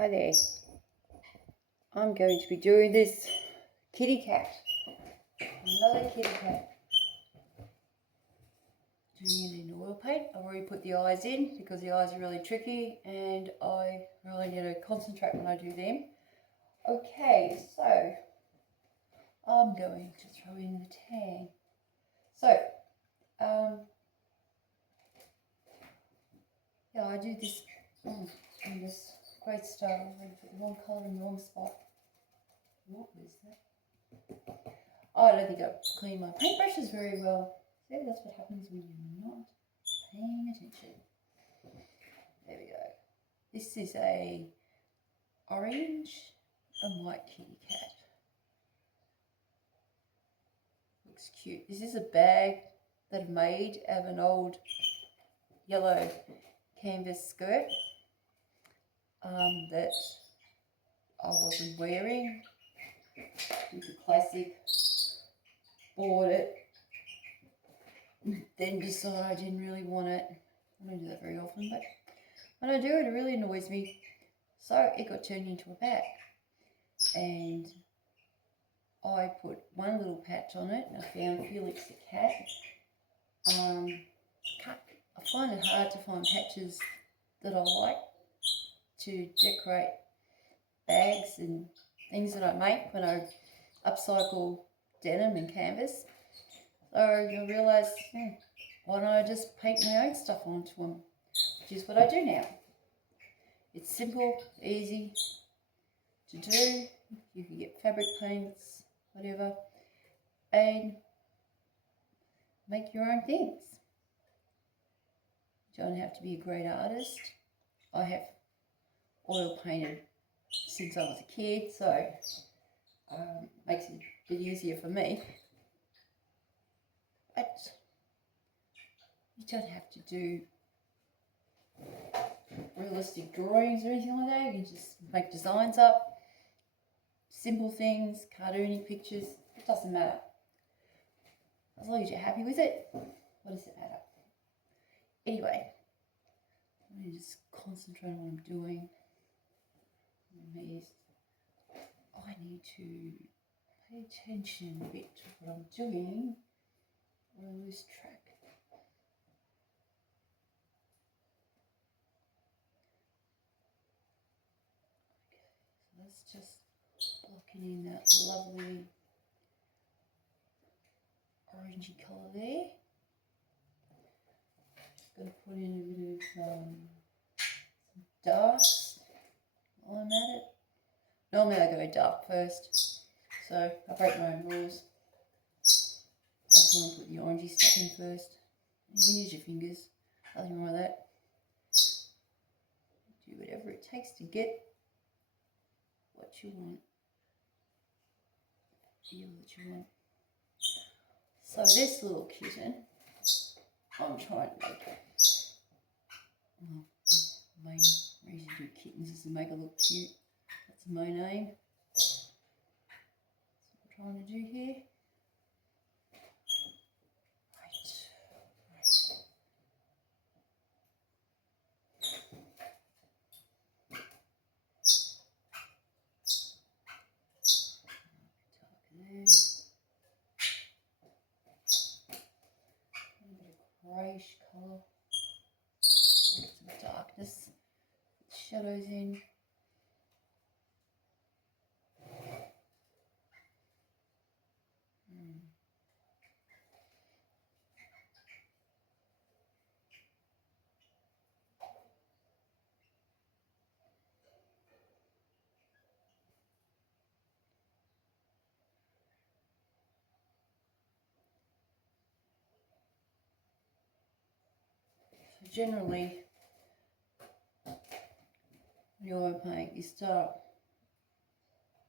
Hi there. I'm going to be doing this kitty cat. Another kitty cat. Doing it in oil paint. I've already put the eyes in because the eyes are really tricky and I really need to concentrate when I do them. Okay, so I'm going to throw in the tan. So, yeah, I do this in this great style. I'm going to put the wrong colour in the wrong spot. What is that? Oh, I don't think I've cleaned my paintbrushes very well. See, that's what happens when you're not paying attention. There we go. This is a orange and white kitty cat. Looks cute. This is a bag that I've made out of an old yellow canvas skirt that I wasn't wearing. It's a classic. Bought it, then decided I didn't really want it. I don't do that very often, but when I do it, it really annoys me. So it got turned into a bag, and I put one little patch on it. And I found Felix the cat. I find it hard to find patches that I like to decorate bags and things that I make when I upcycle denim and canvas. So I realised, why don't I just paint my own stuff onto them, which is what I do now. It's simple, easy to do. You can get fabric paints, whatever, and make your own things. You don't have to be a great artist. I have oil painted since I was a kid, so makes it a bit easier for me. But you don't have to do realistic drawings or anything like that. You can just make designs up, simple things, cartoony pictures. It doesn't matter. As long as you're happy with it, what does it matter? Anyway, let me just concentrate on what I'm doing. I need to pay attention a bit to what I'm doing or I lose track. Okay, so let's just blocking in that lovely orangey colour there. Just going to put in a bit of some darks while I'm at it. Normally I go dark first, so I break my own rules. I just want to put the orangey stuff in first. You can use your fingers, nothing wrong with that. Do whatever it takes to get what you want, feel what you want. So this little kitten, I'm trying to make it. Main reason to do kittens is to make it look cute. That's my name. That's what I'm trying to do here. Greyish colour, some darkness, shadows in. So generally, when you're oil paint, you start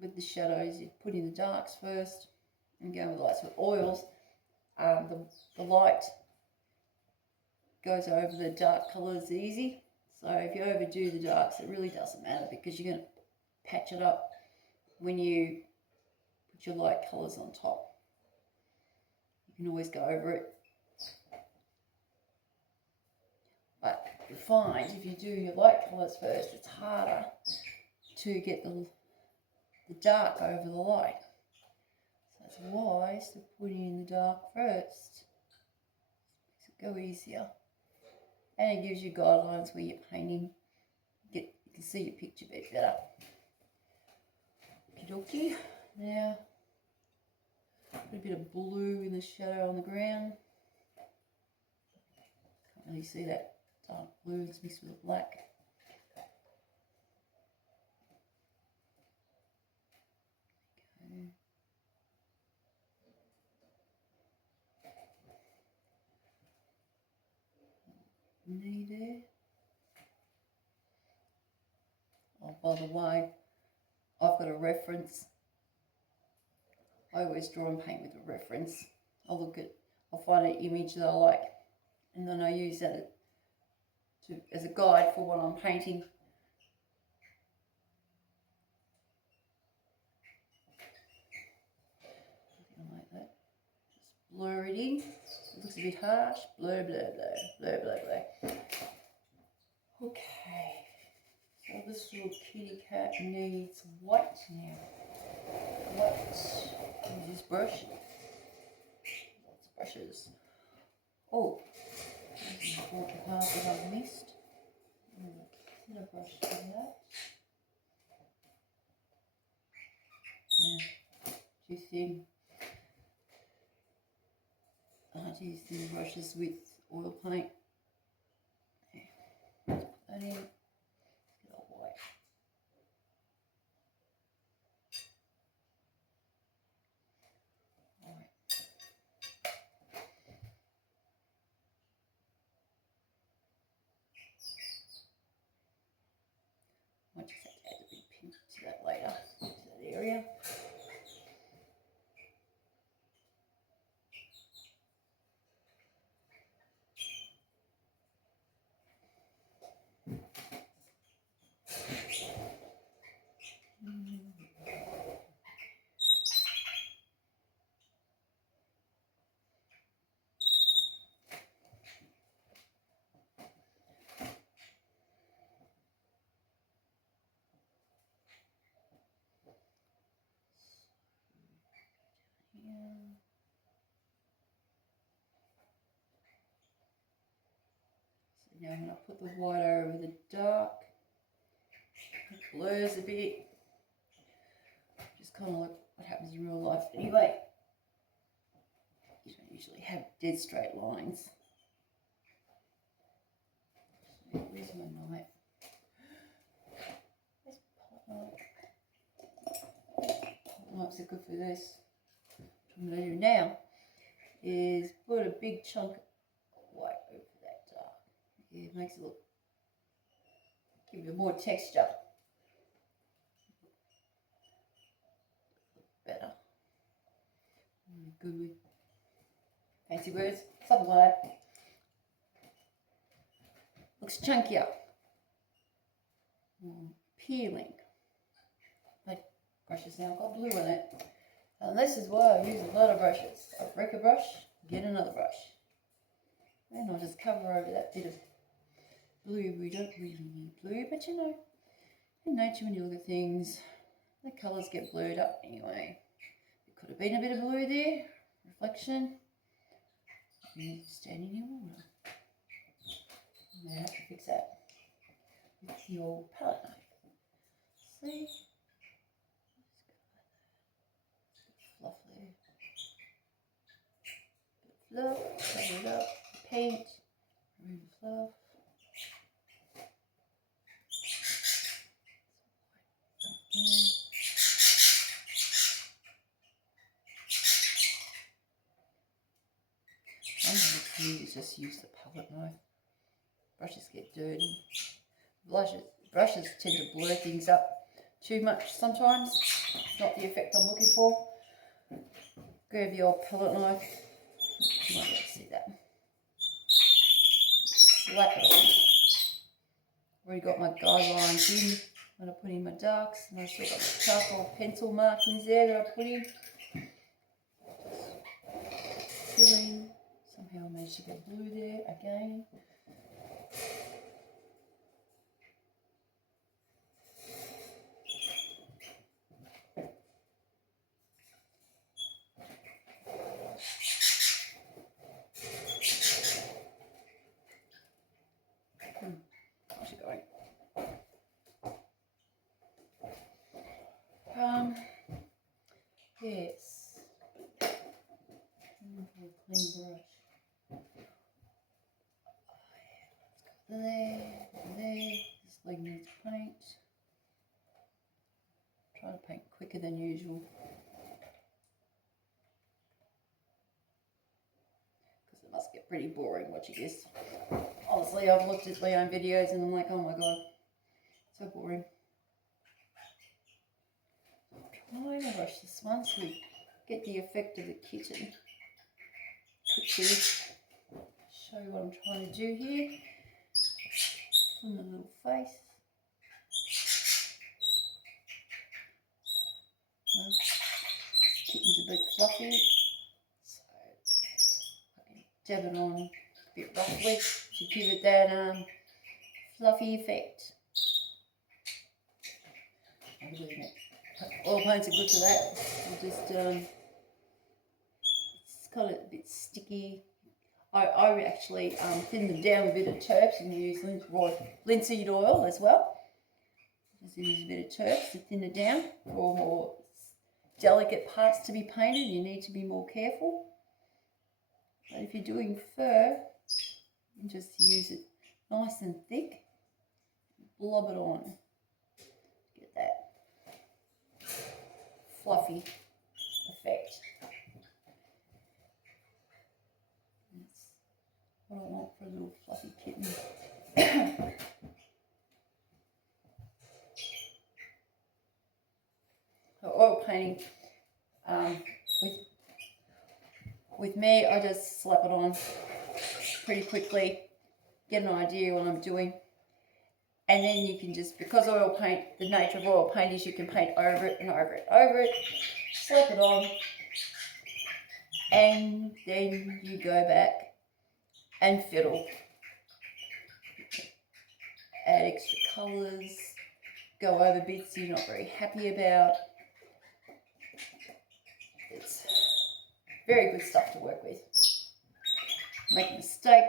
with the shadows. You put in the darks first and go with lights. With oils, the light goes over the dark colours easy. So if you overdo the darks, it really doesn't matter because you're going to patch it up when you put your light colours on top. You can always go over it. But you'll find if you do your light colours first, it's harder to get the dark over the light. So it's wise to put in the dark first. Makes it go easier. And it gives you guidelines where you're painting. You can see your picture a bit better. Okie dokie. Now, put a bit of blue in the shadow on the ground. Can't really see that dark blue, it's mixed with the black. Okay. Knee there. Oh, by the way, I've got a reference. I always draw and paint with a reference. I'll find an image that I like, and then I use that as a guide for what I'm painting. Something like that. Just blur it in. It looks a bit harsh. Blur, blur, blur, blur, blur, blur. Okay. So this little kitty cat needs white now. White. Use this brush. Lots of brushes. Oh, there's an important part that I've missed. Thinner brush for that. Yeah, too thin. I like to use thin brushes with oil paint. Yeah. Put that in. Let's get our white. Alright. Might just have to add a bit of pink to that later, to that area. So now when I put the white over the dark, it blurs a bit. Just kind of like what happens in real life. Anyway, you don't usually have dead straight lines. Where's my knife? Where's pot knife? Pot knives are good for this. What I'm going to do now is put a big chunk of white over that dark. Yeah, it makes it look, give you more texture. Better. Good with fancy words, something like that. Looks chunkier. Peeling. Like brushes now, I've got blue in it. And this is why I use a lot of brushes. I break a brush, get another brush. And I'll just cover over that bit of blue. We don't really need blue, but you know, in nature when you look at things, the colours get blurred up anyway. There could have been a bit of blue there, reflection. You stand in your water. I'm going to have to fix that with the old palette knife. See? Fluff there. Bit of fluff, cover it up, paint, remove the fluff. Sometimes just use the palette knife. Brushes get dirty. Brushes tend to blur things up too much sometimes. It's not the effect I'm looking for. Grab the old palette knife. You might be able to see that. Slap it on. Already got my guidelines in when I put in my darks, and I've still got the charcoal pencil markings there that I put in. Fill in. Somehow I managed to get blue there again. there, there. This leg needs paint. Try to paint quicker than usual. Because it must get pretty boring watching this. Honestly, I've looked at my own videos and I'm like, oh my god, so boring. I'm trying to rush this one so we get the effect of the kitten. Quickly show you what I'm trying to do here. On the little face. Well, this kitten's a bit fluffy, so I can dab it on a bit roughly to give it that fluffy effect. Oil paints are good for that. I'll just it's kind of a bit sticky. I actually thin them down with a bit of turps and use linseed oil as well. Just use a bit of turps to thin it down. For more delicate parts to be painted, you need to be more careful. But if you're doing fur, you can just use it nice and thick. Blob it on. Get that fluffy effect. What I want for a little fluffy kitten. So oil painting, with me, I just slap it on pretty quickly, get an idea what I'm doing, and then you can just, because oil paint, the nature of oil paint is you can paint over it and over it, over it, slap it on, and then you go back and fiddle, add extra colours, go over bits you're not very happy about. It's very good stuff to work with. Make a mistake,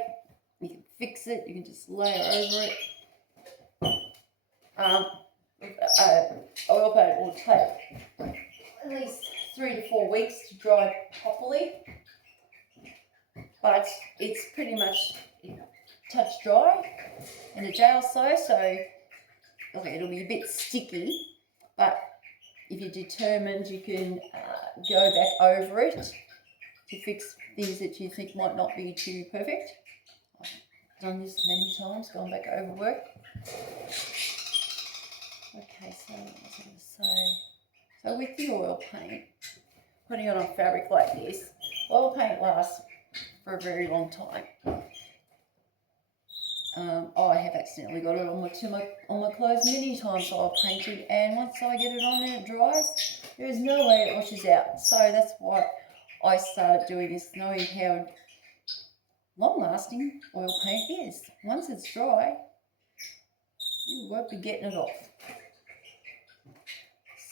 you can fix it, you can just layer over it. Oil paint will take at least 3 to 4 weeks to dry properly. But it's pretty much touch dry in a day or so, okay, it'll be a bit sticky, but if you're determined, you can go back over it to fix things that you think might not be too perfect. I've done this many times, gone back over work. Okay, so what was I going to say? So with the oil paint, putting it on fabric like this, oil paint lasts for a very long time. I have accidentally got it on my clothes many times oil painting, and once I get it on and it dries, there is no way it washes out. So that's why I started doing this, knowing how long-lasting oil paint is. Once it's dry, you won't be getting it off.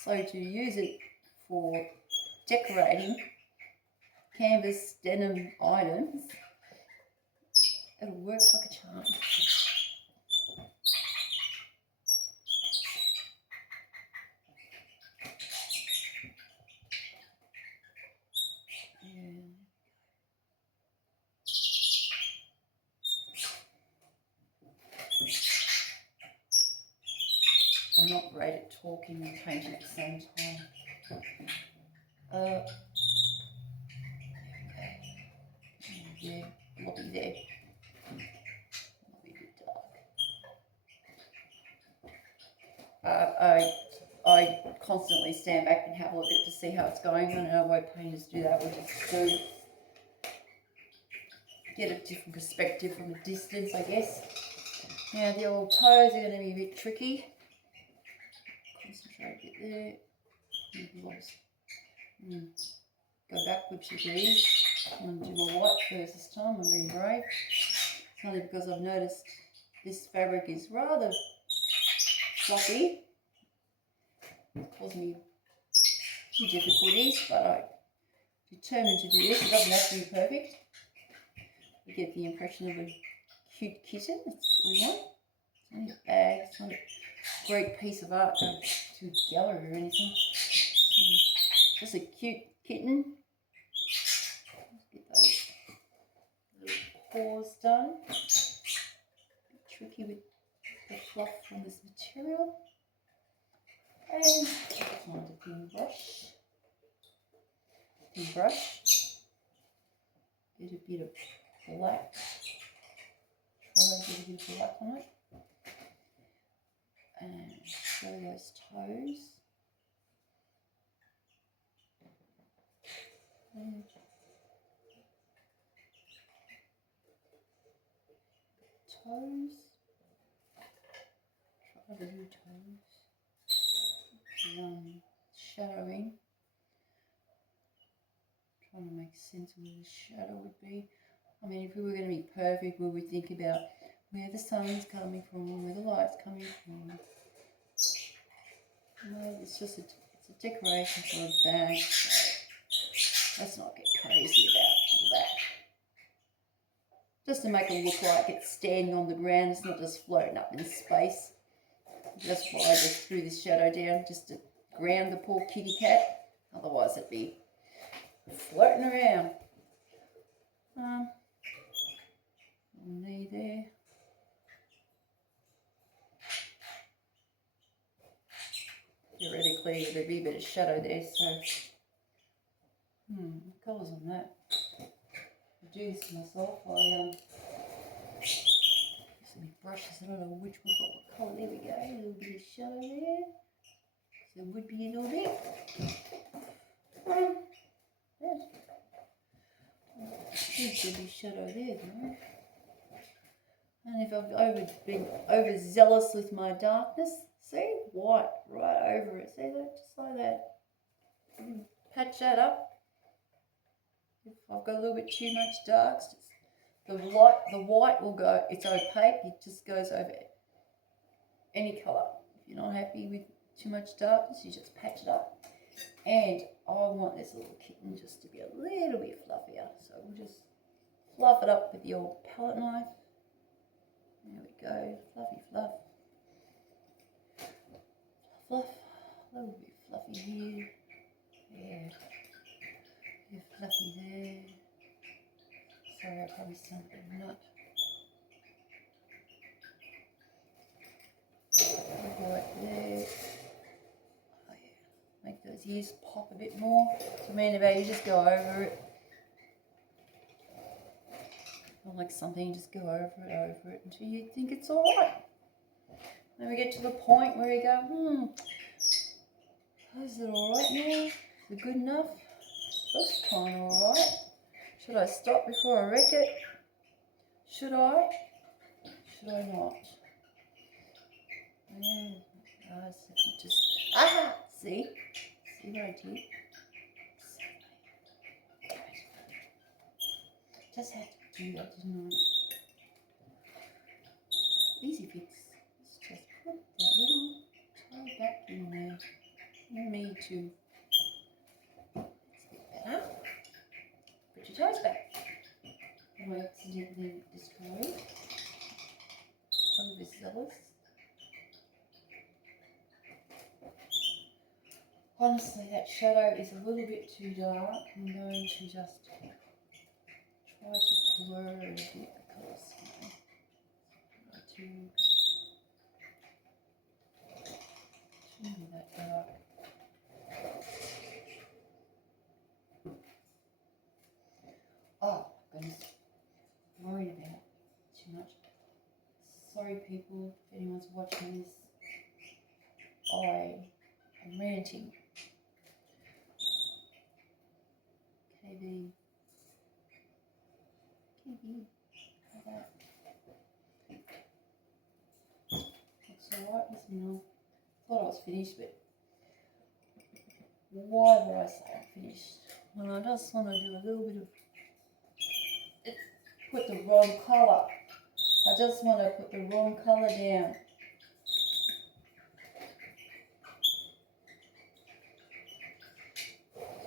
So to use it for decorating canvas denim items, it'll work like a charm. I'm not great at talking and painting at the same time. There we go. Yeah, lobby there. Lobby a bit dark. I constantly stand back and have a look at it to see how it's going. I don't know why painters do that. We just do get a different perspective from a distance, I guess. Now the old toes are going to be a bit tricky. Concentrate a bit there. Go backwards with these. I'm going to do my white first this time. I'm being brave. It's only because I've noticed this fabric is rather fluffy. It's causing me a few difficulties, but I'm determined to do this. It doesn't have to be perfect. You get the impression of a cute kitten. That's what we want. It's only a bag. It's not a great piece of art to a gallery or anything. Just a cute kitten. Let's get those little paws done. tricky with the fluff from this material. And find a thin brush. Get a bit of black. Try to get a bit of black on it. And show those toes. And toes. Try the little toes. Shadowing. Trying to make sense of where the shadow would be. I mean, if we were going to be perfect, we would think about where the sun's coming from, where the light's coming from. No, it's just it's a decoration for a bag. So let's not get crazy about all that. Just to make it look like it's standing on the ground, it's not just floating up in space. That's why I just threw this shadow down, just to ground the poor kitty cat. Otherwise it'd be floating around. Knee there. Theoretically there'd be a bit of shadow there, so colours on that. I do this myself. I some brushes, I don't know which one's got what colour. There we go, a little bit of shadow there. So there would be a little bit. There's be shadow there, though. And if I've been overzealous with my darkness, see, white right over it. See that, just like that. Patch that up. If I've got a little bit too much darks, the white will go. It's opaque. It just goes over any colour. If you're not happy with too much darkness, you just patch it up. And I want this little kitten just to be a little bit fluffier, so we'll just fluff it up with the old palette knife. There we go, fluffy fluff. Fluff, a little bit fluffy here. Yeah, you're fluffy there. Sorry, I probably sound a bit nut. Right there. Oh yeah, make those ears pop a bit more. So man about you just go over it. Not like something, just go over it until you think it's alright. Then we get to the point where you go, is it alright now? Is it good enough? Looks kind of alright. Should I stop before I wreck it? Should I? Should I not? See? See what I did? Just had to do that, didn't I? Easy fix. Let's just put that little toe back in there. You need to. It's a bit better. Put your toes back. I accidentally destroyed. Overzealous. Honestly, that shadow is a little bit too dark. I'm going to just try to blur a bit because too that dark. Oh goodness, I'm worried about too much. Sorry people, if anyone's watching this, I am ranting. KB, how about? Looks alright, listen, I thought I was finished, but why would I say I'm finished? When I just want to do a little bit of, put the wrong colour. I just want to put the wrong colour down.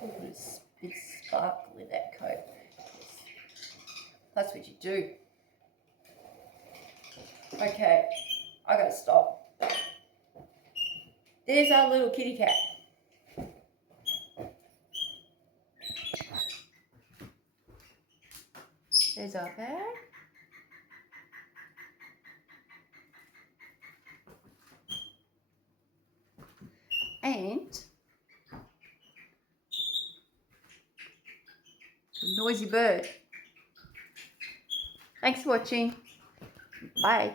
A little bit sparkle with that coat. That's what you do. Okay, I gotta stop. There's our little kitty cat. There's our bag. and a noisy bird. Thanks for watching. Bye.